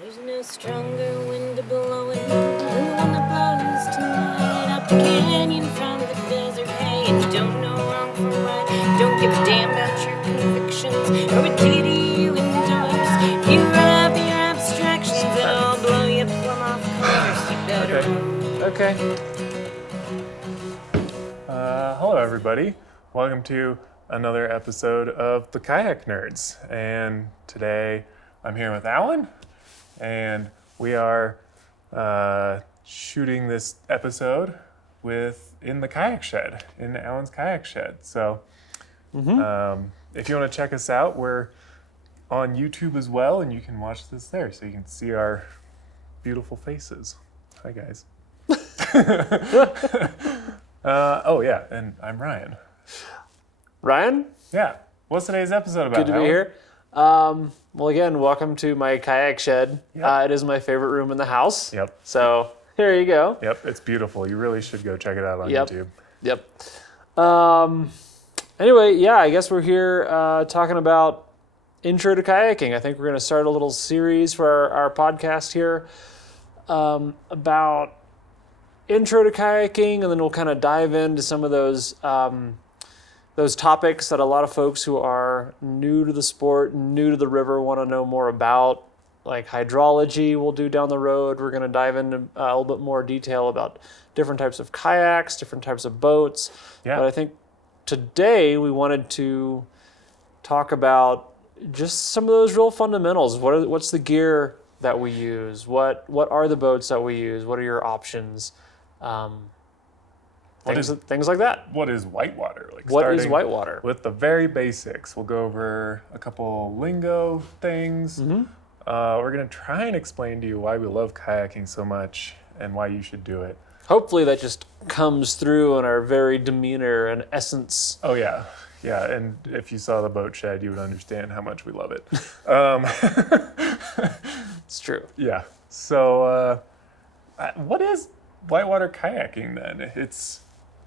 There's no stronger wind blowing than the one that blows tonight up the canyon from the desert. Hey, and you don't know wrong from right. Don't give a damn about your convictions or what TV you endorse. You run up your abstractions and I'll blow you plumb off course. You better Okay. Hello, everybody. Welcome to another episode of the Kayak Nerds. And today I'm here with Alan, and we are shooting this episode in the kayak shed, in Alan's kayak shed. So if you want to check us out, we're on YouTube as well, and you can watch this there so you can see our beautiful faces. Hi, guys. Oh yeah, and I'm Ryan. Ryan? Yeah. What's today's episode about? Good to be Alan? here. Well, again, welcome to my kayak shed. Yep. It is my favorite room in the house. Yep. So here you go. Yep, it's beautiful. You really should go check it out on Yep. YouTube. Yep. Anyway, yeah, I guess we're here talking about intro to kayaking. I think we're going to start a little series for our podcast here about intro to kayaking, and then we'll kind of dive into some of those topics that a lot of folks who are new to the sport, new to the river, want to know more about, like hydrology we'll do down the road. We're going to dive into a little bit more detail about different types of kayaks, different types of boats. Yeah. But I think today we wanted to talk about just some of those real fundamentals. What's the gear that we use? What are the boats that we use? What are your options? Things like that. What is whitewater? What is starting whitewater? With the very basics. We'll go over a couple lingo things. We're going to try and explain to you why we love kayaking so much and why you should do it. Hopefully that just comes through in our very demeanor and essence. Oh, yeah. Yeah, and if you saw the boat shed, you would understand how much we love it. It's true. Yeah. So what is whitewater kayaking then?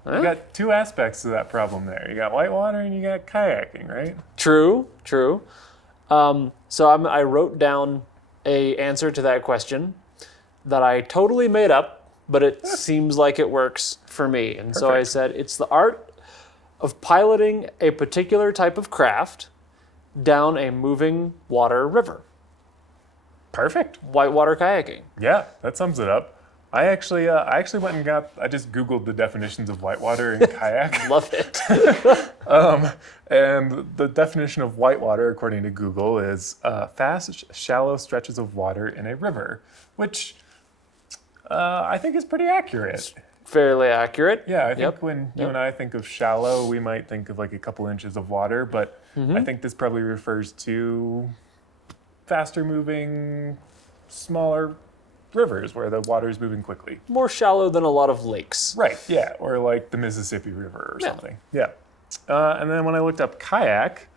You got two aspects to that problem there. You got whitewater and you got kayaking, right? True. So I wrote down a answer to that question that I totally made up, but it seems like it works for me. And so I Perfect. said, it's the art of piloting a particular type of craft down a moving water river. Perfect. Whitewater kayaking. Yeah, that sums it up. I actually went and I just Googled the definitions of whitewater and kayak. Love it. And the definition of whitewater, according to Google, is fast, shallow stretches of water in a river, which I think is pretty accurate. Fairly accurate. Yeah, I think Yep. when you and I think of shallow, we might think of like a couple inches of water, but I think this probably refers to faster moving, smaller rivers where the water is moving quickly. More shallow than a lot of lakes. Right, yeah, or like the Mississippi River or Yeah. something. Yeah. And then when I looked up kayak,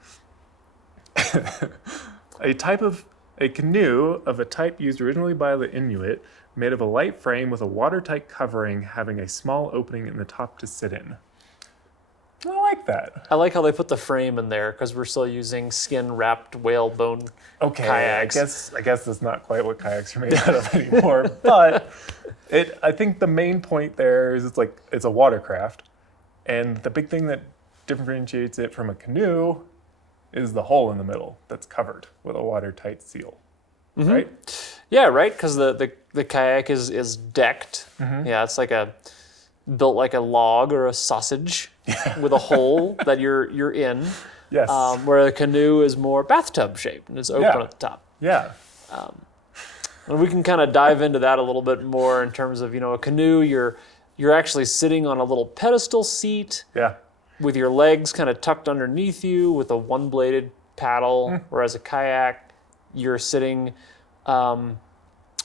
a canoe of a type used originally by the Inuit, made of a light frame with a watertight covering having a small opening in the top to sit in. I like that. I like how they put the frame in there because we're still using skin-wrapped whalebone Okay, kayaks. I guess that's not quite what kayaks are made out of anymore, but I think the main point there is it's a watercraft, and the big thing that differentiates it from a canoe is the hole in the middle that's covered with a watertight seal, right? Yeah, right. Because the kayak is decked. Yeah, it's built like a log or a sausage with a hole that you're in. Yes. Where a canoe is more bathtub shaped and it's open Yeah. at the top. Yeah. And we can kind of dive into that a little bit more in terms of, a canoe, you're actually sitting on a little pedestal seat Yeah. with your legs kind of tucked underneath you with a one-bladed paddle, whereas a kayak, you're sitting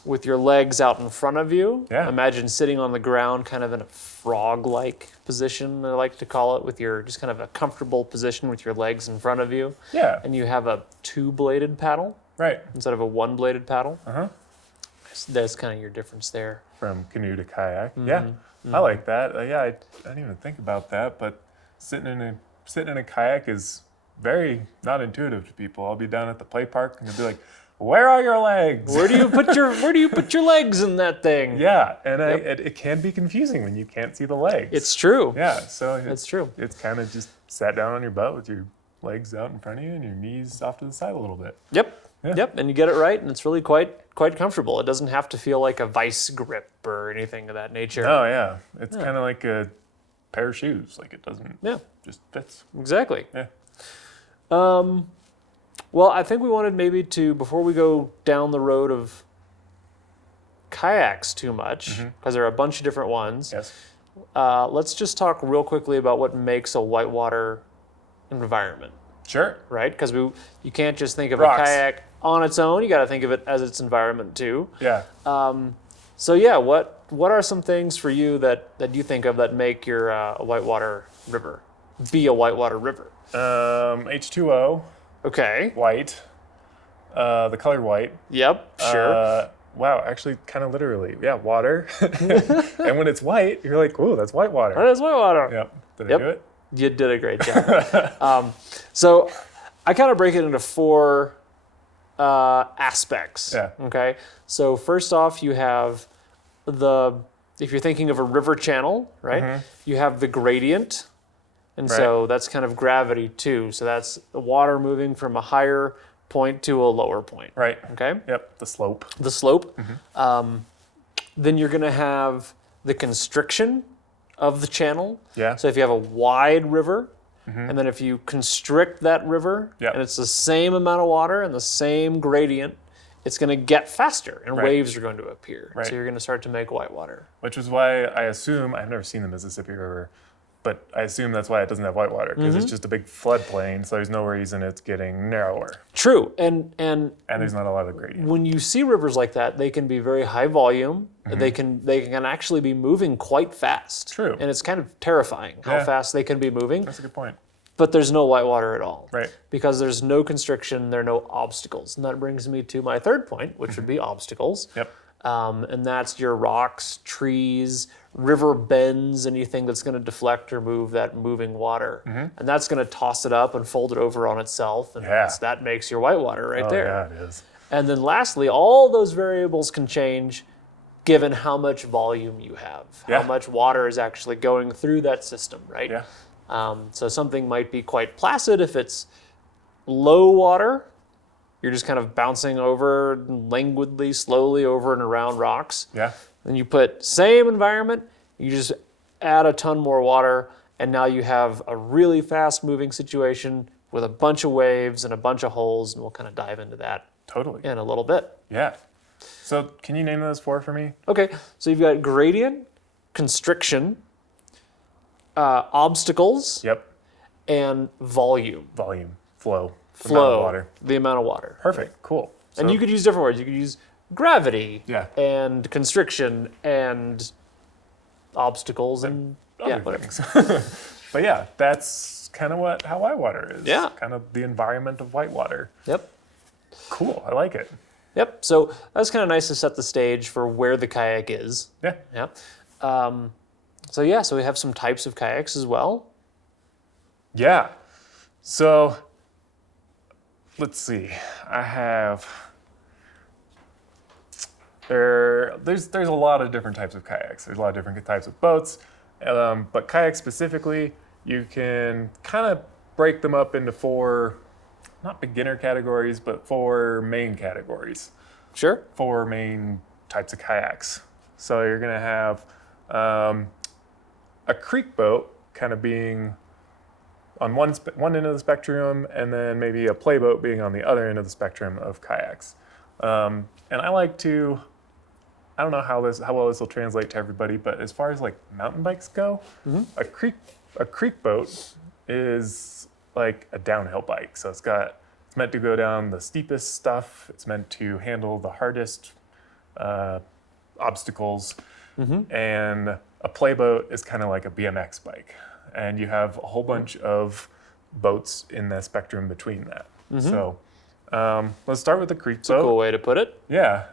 with your legs out in front of you. Yeah. Imagine sitting on the ground kind of in a frog-like position, I like to call it, with your just kind of a comfortable position with your legs in front of you. Yeah. And you have a two-bladed paddle Right. instead of a one-bladed paddle. Uh-huh. So that's kind of your difference there. From canoe to kayak. Yeah. I like that. Yeah, I didn't even think about that, but sitting in a kayak is very not intuitive to people. I'll be down at the play park and they'll be like, where are your legs? Where do you put your legs in that thing? Yeah, and it can be confusing when you can't see the legs. It's true. Yeah, so It's true. It's kind of just sat down on your butt with your legs out in front of you and your knees off to the side a little bit. Yep. Yeah. Yep. And you get it right, and it's really quite comfortable. It doesn't have to feel like a vice grip or anything of that nature. Oh yeah, it's kind of like a pair of shoes. Like it doesn't. Yeah. Just fits. Exactly. Yeah. Well, I think we wanted maybe to, before we go down the road of kayaks too much, because there are a bunch of different ones. Yes. Let's just talk real quickly about what makes a whitewater environment, Sure. right? Because you can't just think of Rocks. a kayak on its own. You got to think of it as its environment too. Yeah. So yeah, what are some things for you that you think of that make your whitewater river be a whitewater river? H2O, Okay. white, the color white. Yep. Sure. Wow, actually, kind of literally. Yeah, water. And when it's white, you're like, ooh, that's white water. That is whitewater. Yep. Did I Yep. do it? You did a great job. So I kind of break it into four aspects. Yeah. Okay. So first off, you have if you're thinking of a river channel, right? You have the gradient. And so that's kind of gravity too. So that's the water moving from a higher point to a lower point. Right. Okay. Yep, the slope. The slope. Then you're going to have the constriction of the channel. Yeah. So if you have a wide river, and then if you constrict that river, Yep. and it's the same amount of water and the same gradient, it's going to get faster, and Right. waves are going to appear. Right. So you're going to start to make whitewater. Which is why I assume, I've never seen the Mississippi River, but I assume that's why it doesn't have whitewater, because it's just a big floodplain, so there's no reason it's getting narrower. True. And And there's not a lot of gradient. when you see rivers like that, they can be very high volume. They can actually be moving quite fast. True. And it's kind of terrifying how Yeah. fast they can be moving. That's a good point. But there's no whitewater at all. Right. Because there's no constriction, there are no obstacles. And that brings me to my third point, which would be obstacles. Yep. And that's your rocks, trees, river bends, anything that's going to deflect or move that moving water. And that's going to toss it up and fold it over on itself. And Yeah. that makes your whitewater right Oh, there. yeah, it is. And then lastly, all those variables can change given how much volume you have, Yeah. how much water is actually going through that system, right? Yeah. So something might be quite placid if it's low water. You're just kind of bouncing over languidly, slowly over and around rocks. Yeah. Then you put same environment, you just add a ton more water, and now you have a really fast moving situation with a bunch of waves and a bunch of holes, and we'll kind of dive into that Totally. in a little bit. Yeah. So can you name those four for me? Okay, so you've got gradient, constriction, obstacles, Yep. and volume. Volume, flow, the amount Flow, of water. the amount of water. Perfect. Cool. And So- you could use different words. You could use gravity Yeah. and constriction and obstacles and yeah, other whatever. things. But yeah, that's kind of how whitewater is. Yeah. Kind of the environment of whitewater. Yep. Cool. I like it. Yep. So that's kind of nice to set the stage for where the kayak is. Yeah. Yeah. So we have some types of kayaks as well. Yeah. So let's see. I have there's a lot of different types of kayaks. There's a lot of different types of boats. But kayaks specifically, you can kind of break them up into four, not beginner categories, but four main categories. Sure. Four main types of kayaks. So you're going to have a creek boat kind of being on one end of the spectrum, and then maybe a play boat being on the other end of the spectrum of kayaks. And I like to, I don't know how well this will translate to everybody, but as far as like mountain bikes go, a creek boat is like a downhill bike. So it's meant to go down the steepest stuff. It's meant to handle the hardest obstacles. And a play boat is kind of like a BMX bike. And you have a whole bunch of boats in the spectrum between that. So let's start with the creek boat. Cool way to put it. Yeah.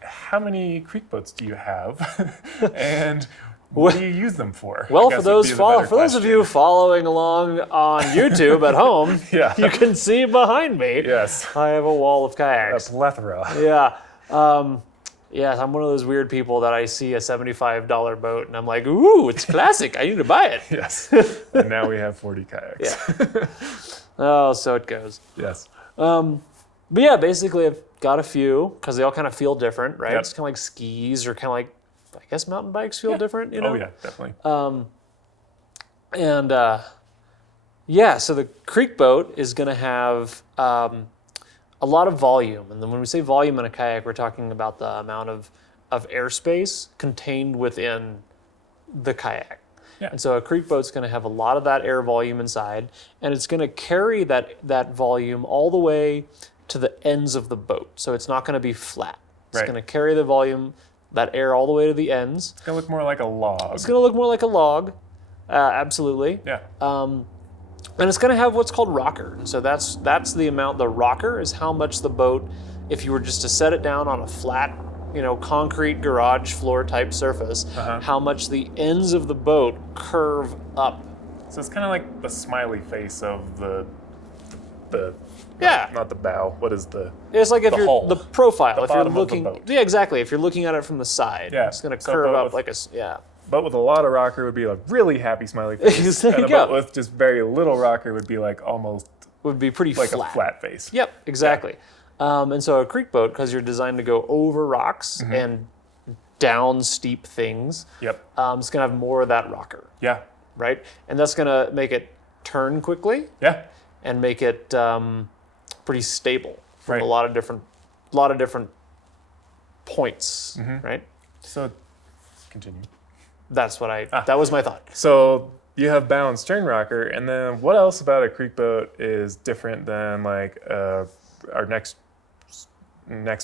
How many creek boats do you have? And what do you use them for? Well, I guess for those would be the better for those of you following along on YouTube at home, Yeah. you can see behind me. Yes. I have a wall of A kayaks. plethora. Yeah. Yes, I'm one of those weird people that I see a $75 boat and I'm like, ooh, it's classic. I need to buy it. Yes. And now we have 40 kayaks. Yeah. Oh, so it goes. Yes. But yeah, basically I've got a few because they all kind of feel different, right? Yep. It's kind of like skis or kind of like, I guess mountain bikes feel different, you know? Oh, yeah, definitely. And yeah, so the creek boat is going to have a lot of volume. And then when we say volume in a kayak, we're talking about the amount of airspace contained within the kayak. Yeah. And so a creek boat's going to have a lot of that air volume inside, and it's going to carry that volume all the way to the ends of the boat. So it's not going to be flat. It's Right. going to carry the volume, that air all the way to the ends. It's going to look more like a log. It's going to look more like a log. Absolutely. Yeah. And it's going to have what's called rocker. So that's the amount. The rocker is how much the boat, if you were just to set it down on a flat, concrete garage floor type surface, how much the ends of the boat curve up. So it's kind of like the smiley face of the Yeah. not the bow. What is the... It's like if The you're hull. the profile. If you're bottom of the looking, boat. yeah, exactly. If you're looking at it from the side, Yeah. it's going to So curve boat up with- like a Boat with a lot of rocker would be a really happy smiley face. There you and a go. boat with just very little rocker would be like almost would be pretty like flat. a flat face. Yep, exactly. And so a creek boat, because you're designed to go over rocks Mm-hmm. and down steep things, Yep. it's going to have more of that rocker, Yeah. right? And that's going to make it turn quickly Yeah. and make it pretty stable from Right. a lot of different points, Mm-hmm. right? So continue. That's what that was my thought. So you have bow and stern rocker, and then what else about a creek boat is different than like our next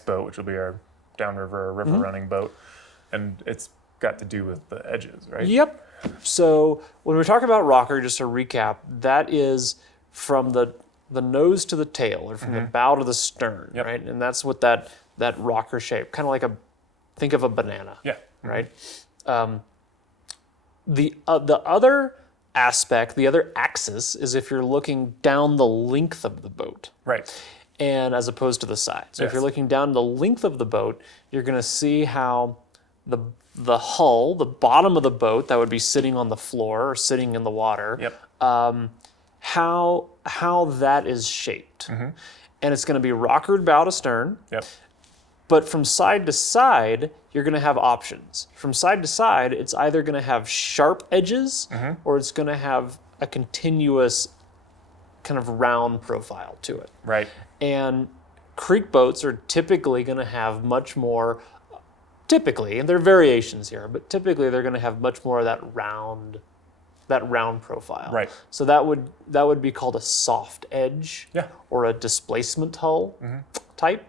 boat, which will be our downriver or river running boat, and it's got to do with the edges, right? Yep. So when we talk about rocker, just to recap, that is from the nose to the tail, or from the bow to the stern, Yep. right? And that's what that rocker shape, kind of like think of a banana, Yeah. right? The other aspect, the other axis, is if you're looking down the length of the boat, Right. and as opposed to the side. So if Yes. you're looking down the length of the boat, you're going to see how the hull, the bottom of the boat that would be sitting on the floor or sitting in the water, Yep. how that is shaped. And it's going to be rockered bow to stern, Yep. but from side to side, you're going to have options. From side to side, it's either going to have sharp edges or it's going to have a continuous kind of round profile to it. Right. And creek boats are typically going to have much more, and there are variations here, but typically they're going to have much more of that round profile. Right. So that would be called a soft edge, Yeah. or a displacement hull type.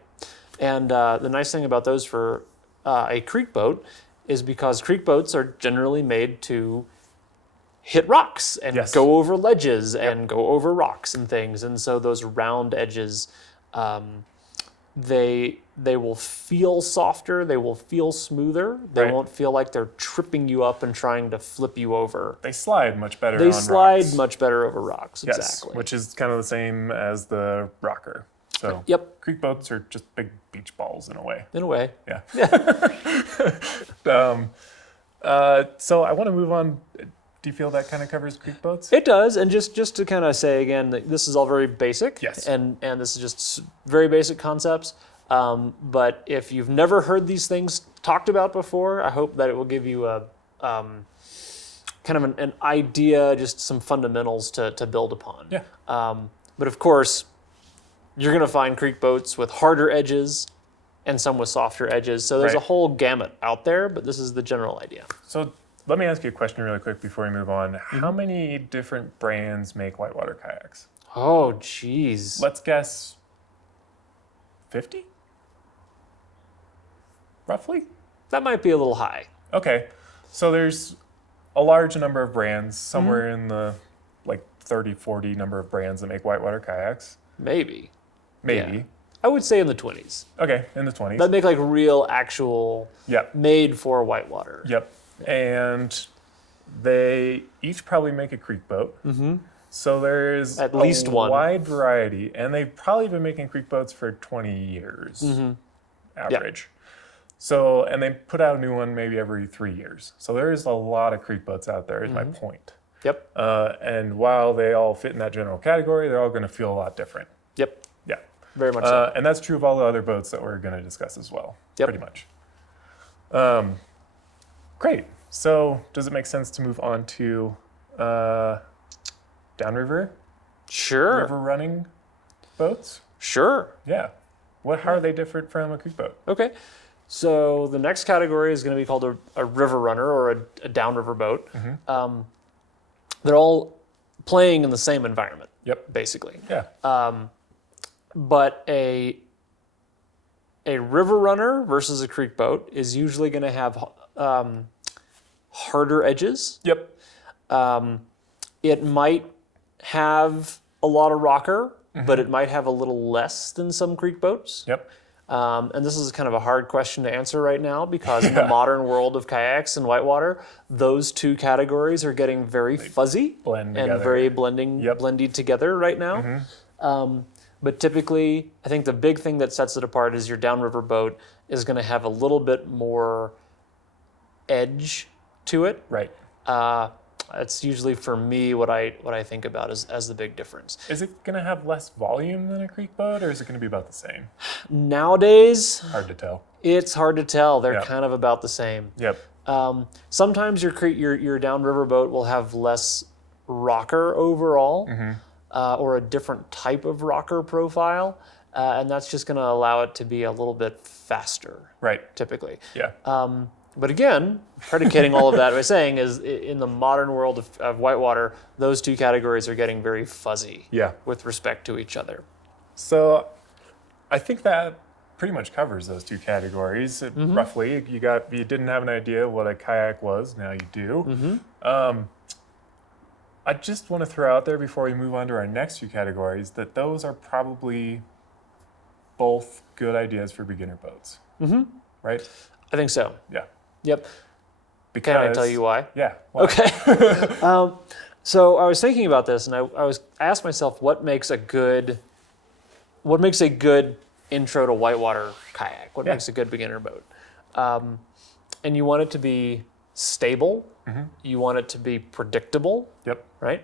And the nice thing about those for a creek boat is because creek boats are generally made to hit rocks and Yes. go over ledges and go over rocks and things. And so those round edges, they will feel softer, they will feel smoother, they Right. won't feel like they're tripping you up and trying to flip you over. They slide much better They on slide rocks. much better over rocks, Yes. exactly. Which is kind of the same as the rocker. So Yep, creek boats are just big beach balls in a way. in a way. Yeah. So I want to move on. Do you feel that kind of covers creek boats? It does, and just to kind of say again, that this is all very basic. Yes. And this is just very basic concepts. But if you've never heard these things talked about before, I hope that it will give you a kind of an idea, just some fundamentals to build upon. Yeah. But of course, you're going to find creek boats with harder edges and some with softer edges. So there's a Right. whole gamut out there, but this is the general idea. So let me ask you a question really quick before we move on. How many different brands make whitewater kayaks? Oh, geez. Let's guess 50? Roughly? That might be a little high. Okay. So there's a large number of brands, somewhere in the like 30, 40 number of brands that make whitewater kayaks. Maybe. Maybe. Yeah. I would say in the 20s. Okay, in the 20s. That make like real, actual, Yep. made for whitewater. Yep. And They each probably make a creek boat. Mm-hmm. So there's At least a one. wide variety, and they've probably been making creek boats for 20 years, average. So, and they put out a new one maybe every 3 years. So there's a lot of creek boats out there, is my point. Yep. And while they all fit in that general category, they're all going to feel a lot different. Yep. Yeah. Very much so. And that's true of all the other boats that we're going to discuss as well, Yep. pretty much. Great. So does it make sense to move on to downriver, Sure. river running boats? Sure. Yeah. How are they different from a creek boat? Okay. So the next category is going to be called a river runner or a downriver boat. They're all playing in the same environment, Yep. basically. Yeah. But a river runner versus a creek boat is usually going to have harder edges. Yep. It might have a lot of rocker, but it might have a little less than some creek boats. Yep. And this is kind of a hard question to answer right now because in the modern world of kayaks and whitewater, those two categories are getting very fuzzy blend and together. very blended together right now. But typically, I think the big thing that sets it apart is your downriver boat is going to have a little bit more edge to it. Right. That's usually for me what I think about as the big difference. Is it going to have less volume than a creek boat, or is it going to be about the same? Nowadays, Hard to tell. it's hard to tell. They're Yeah. kind of about the same. Yep. Sometimes your downriver boat will have less rocker overall, or a different type of rocker profile, and that's just going to allow it to be a little bit faster, Right. typically. Yeah. But again, predicating all of that by saying is in the modern world of whitewater, those two categories are getting very fuzzy Yeah. with respect to each other. So I think that pretty much covers those two categories. Roughly, you didn't have an idea what a kayak was, now you do. I just want to throw out there before we move on to our next two categories that those are probably both good ideas for beginner boats. Right? I think so. Yeah. Yep. Because, Can I tell you why? Yeah. Why? Okay. So I was thinking about this, and I asked myself, what makes a good intro to whitewater kayak? What Yeah. makes a good beginner boat? And you want it to be stable. You want it to be predictable, Yep. right?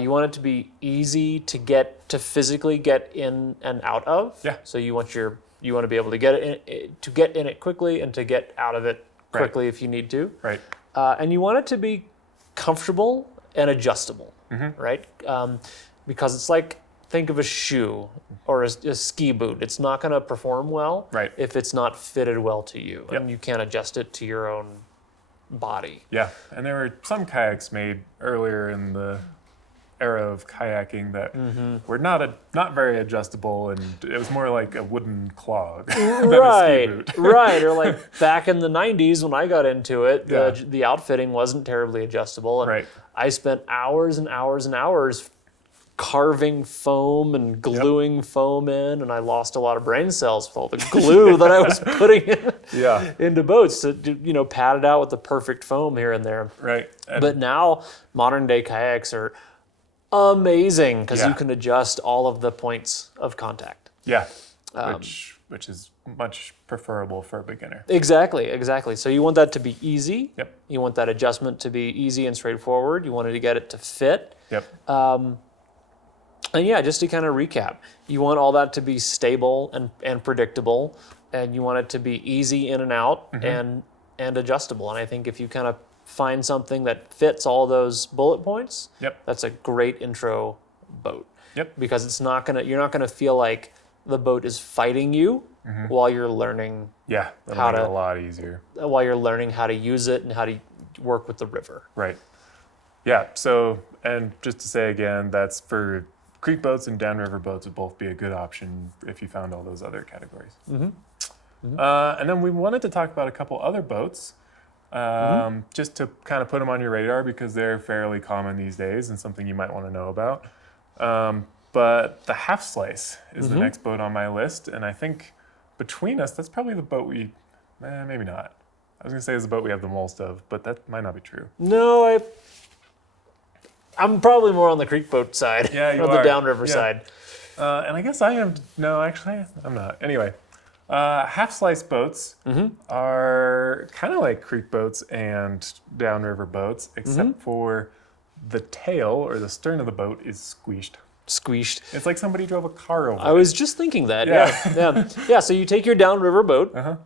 You want it to be easy to physically get in and out of. Yeah. So you want to be able to get in it quickly and to get out of it quickly if you need to. Right. And you want it to be comfortable and adjustable, right? Because it's like, think of a shoe or a ski boot. It's not going to perform well Right. if it's not fitted well to you, Yep. and you can't adjust it to your own body. Yeah. And there were some kayaks made earlier in the era of kayaking that were not very adjustable, and it was more like a wooden clog than a ski boot. Right. Or like back in the 90s when I got into it, Yeah. the outfitting wasn't terribly adjustable. And Right. I spent hours and hours and hours carving foam and gluing foam in, and I lost a lot of brain cells with all the glue that I was putting Yeah. into boats to pad it out with the perfect foam here and there. Right. And But now modern day kayaks are amazing because Yeah. you can adjust all of the points of contact. yeah. Which is much preferable for a beginner. Exactly. So you want that to be easy. Yep. You want that adjustment to be easy and straightforward. You wanted to get it to fit. Yep. And yeah, just to kind of recap, you want all that to be stable and predictable, and you want it to be easy in and out and adjustable. And I think if you kind of find something that fits all those bullet points, Yep. that's a great intro boat. Yep. Because you're not gonna feel like the boat is fighting you while you're learning Yeah. That'll How make it to- a lot easier. how to use it and how to work with the river. Right. Yeah. So, and just to say again, that's for creek boats and downriver boats would both be a good option if you found all those other categories. And then we wanted to talk about a couple other boats, just to kind of put them on your radar because they're fairly common these days and something you might want to know about. But the half slice is the next boat on my list, and I think between us, that's probably the boat maybe not. I was gonna say it's the boat we have the most of, but that might not be true. No, I'm probably more on the creek boat side. Yeah, you or the are. downriver Yeah. side. And I guess I am. No, actually, I'm not. Anyway, half slice boats are kind of like creek boats and downriver boats, except for the tail or the stern of the boat is squeezed. Squeezed. It's like somebody drove a car over I it. was just thinking that. Yeah. Yeah. So you take your downriver boat. Uh-huh.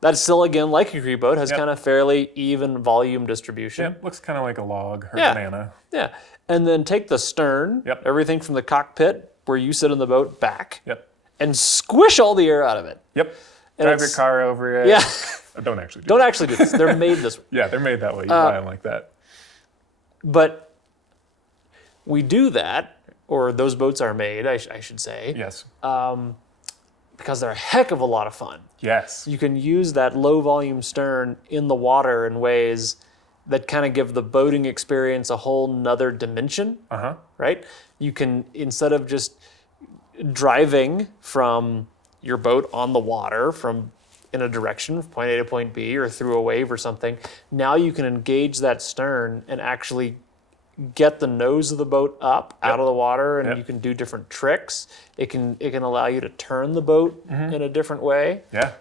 That's still, again, like a creek boat, has Yep. kind of fairly even volume distribution. Yeah, looks kind of like a log or Yeah. a banana. Yeah. And then take the stern, Yep. everything from the cockpit where you sit in the boat back, Yep. and squish all the air out of it. Yep. And Drive your it's- car over it. Yeah. Don't actually do Don't that. actually do this. They're made this way. Yeah, they're made that way. You buy them like that. But we do that, or those boats are made, I should say, Yes. because they're a heck of a lot of fun. Yes. You can use that low volume stern in the water in ways that kind of give the boating experience a whole nother dimension, Uh-huh. right? You can, instead of just driving from your boat on the water from in a direction, point A to point B, or through a wave or something, now you can engage that stern and actually get the nose of the boat up out of the water, and Yep. you can do different tricks. It can allow you to turn the boat in a different way, Yeah.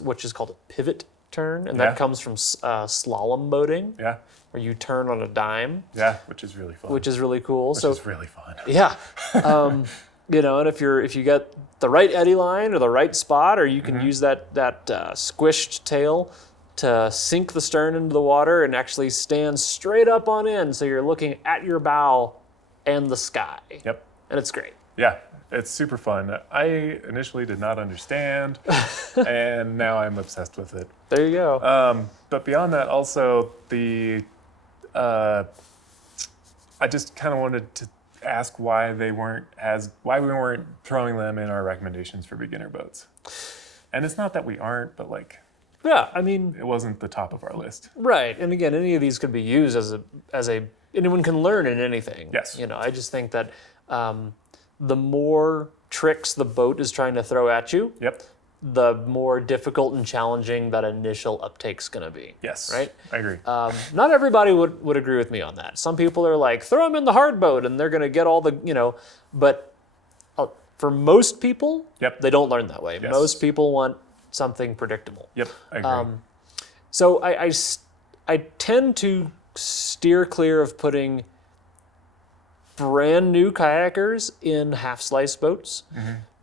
which is called a pivot turn, and Yeah. that comes from slalom boating, Yeah. where you turn on a dime, Yeah. Which is really fun. which is really cool. Which So is really fun. yeah, and if you get the right eddy line or the right spot, or you can use that squished tail to sink the stern into the water and actually stand straight up on end, so you're looking at your bow and the sky, Yep. and it's great. Yeah. It's super fun. I initially did not understand, and now I'm obsessed with it. There you go. But beyond that, also I just kind of wanted to ask why we weren't throwing them in our recommendations for beginner boats. And it's not that we aren't, but like Yeah, I mean, it wasn't the top of our list. right. And again, any of these could be used as a anyone can learn in anything. Yes. I just think that the more tricks the boat is trying to throw at you, Yep. the more difficult and challenging that initial uptake's going to be. Yes. Right? I agree. Not everybody would agree with me on that. Some people are like, throw them in the hard boat and they're going to get all the, but for most people, Yep. they don't learn that way. Yes. Most people want something predictable. Yep. I agree. So I tend to steer clear of putting brand new kayakers in half slice boats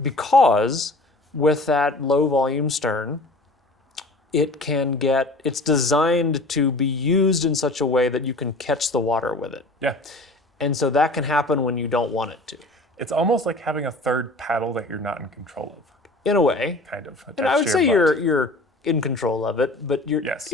because with that low volume stern, it's designed to be used in such a way that you can catch the water with it. Yeah. And so that can happen when you don't want it to, It's almost like having a third paddle that you're not in control of, in a way. kind of. And I would attached to say your butt. you're in control of it, but Yes.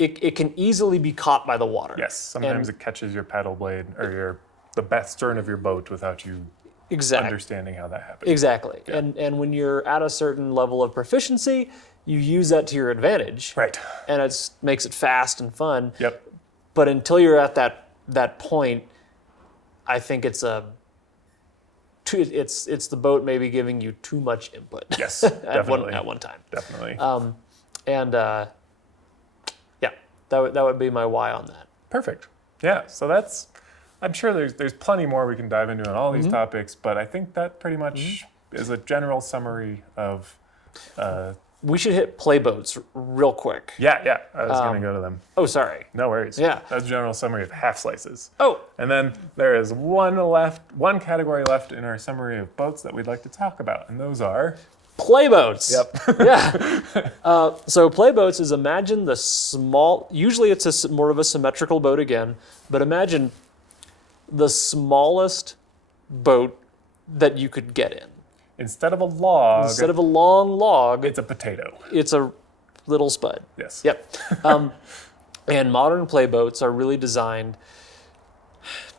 it can easily be caught by the water. Yes. Sometimes it catches your paddle blade or the back stern of your boat without you Exactly. understanding how that happens. Exactly. And when you're at a certain level of proficiency, you use that to your advantage. Right. And it makes it fast and fun. Yep. But until you're at that point, I think it's the boat maybe giving you too much input. Yes. at Definitely. one time. Definitely. Yeah, that would be my why on that. Perfect. Yeah. So I'm sure there's plenty more we can dive into on all these topics, but I think that pretty much is a general summary of. We should hit play boats real quick. Yeah. I was going to go to them. Oh, sorry. No worries. Yeah. That's a general summary of half slices. Oh, And then there is one category left in our summary of boats that we'd like to talk about, and those are. play boats. Yep. Yeah. So play boats is imagine the small. Usually it's more of a symmetrical boat again, but imagine the smallest boat that you could get in. Instead of a log, Instead of a long log, it's a potato. it's a little spud. Yes. Yep. And modern play boats are really designed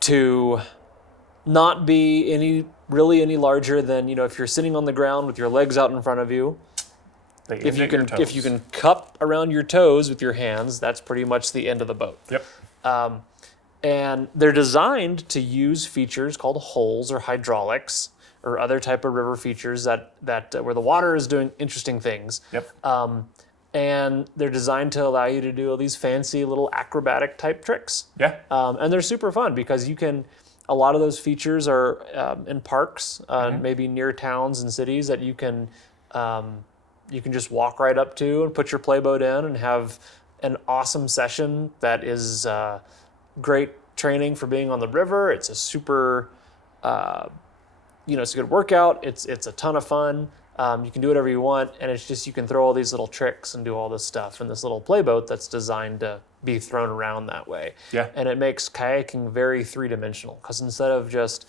to not be any larger than, if you're sitting on the ground with your legs out in front of you. They If you end at your can if you toes. can cup around your toes with your hands, that's pretty much the end of the boat. Yep. And they're designed to use features called holes or hydraulics or other type of river features that where the water is doing interesting things. Yep. and they're designed to allow you to do all these fancy little acrobatic type tricks. Yeah. And they're super fun because you can. A lot of those features are in parks, maybe near towns and cities that you can just walk right up to and put your playboat in and have an awesome session that is great training for being on the river. It's a super, it's a good workout. It's a ton of fun. You can do whatever you want, and it's just you can throw all these little tricks and do all this stuff in this little playboat that's designed to be thrown around that way. Yeah. And it makes kayaking very three-dimensional because instead of just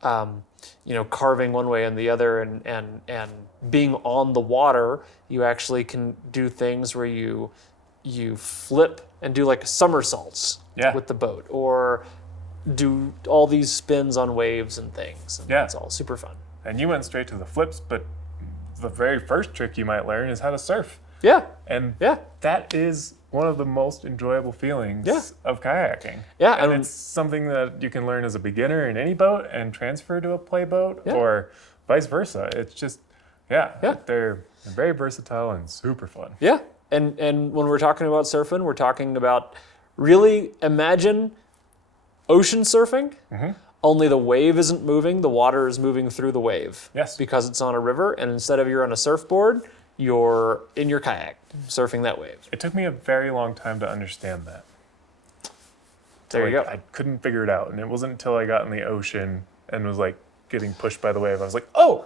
carving one way and the other and being on the water, you actually can do things where you flip and do like somersaults with the boat, or do all these spins on waves and things. And it's all super fun. And you went straight to the flips, but the very first trick you might learn is how to surf. Yeah. And that is one of the most enjoyable feelings of kayaking. Yeah. And it's something that you can learn as a beginner in any boat and transfer to a playboat or vice versa. It's just, they're very versatile and super fun. Yeah. And when we're talking about surfing, we're talking about really imagine ocean surfing, only the wave isn't moving, the water is moving through the wave. Yes. Because it's on a river, and instead of you're on a surfboard, you're in your kayak surfing that wave. It took me a very long time to understand that. There you go. I couldn't figure it out, and it wasn't until I got in the ocean and was like getting pushed by the wave, I was like, oh,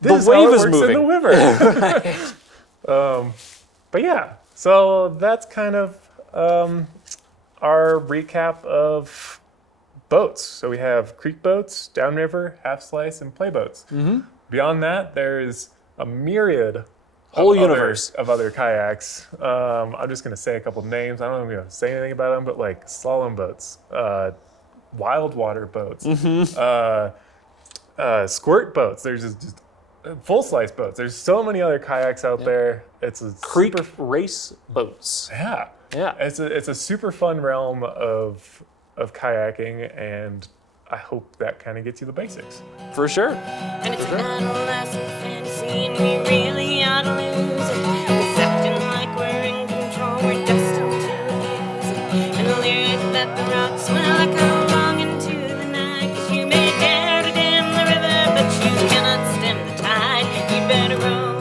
this The wave is is how it works moving. in the river. But yeah, so that's kind of our recap of boats. So we have creek boats, downriver, half slice, and play boats. Beyond that, there's a myriad Whole universe of other kayaks. I'm just going to say a couple names. I don't know if I'm going to say anything about them, but like slalom boats, wild water boats, squirt boats. There's just full slice boats. There's so many other kayaks out there. It's a Creek race boats. Yeah. Yeah. It's a super fun realm of kayaking, and I hope that kind of gets you the basics. For sure. And it's not a lasting fantasy, and we really ought to lose it. 'Cause acting like we're in control, we're destined to abuse it. And the lyric that the rocks smell like a long into the night. 'Cause you may dare to dam the river, but you cannot stem the tide. You better row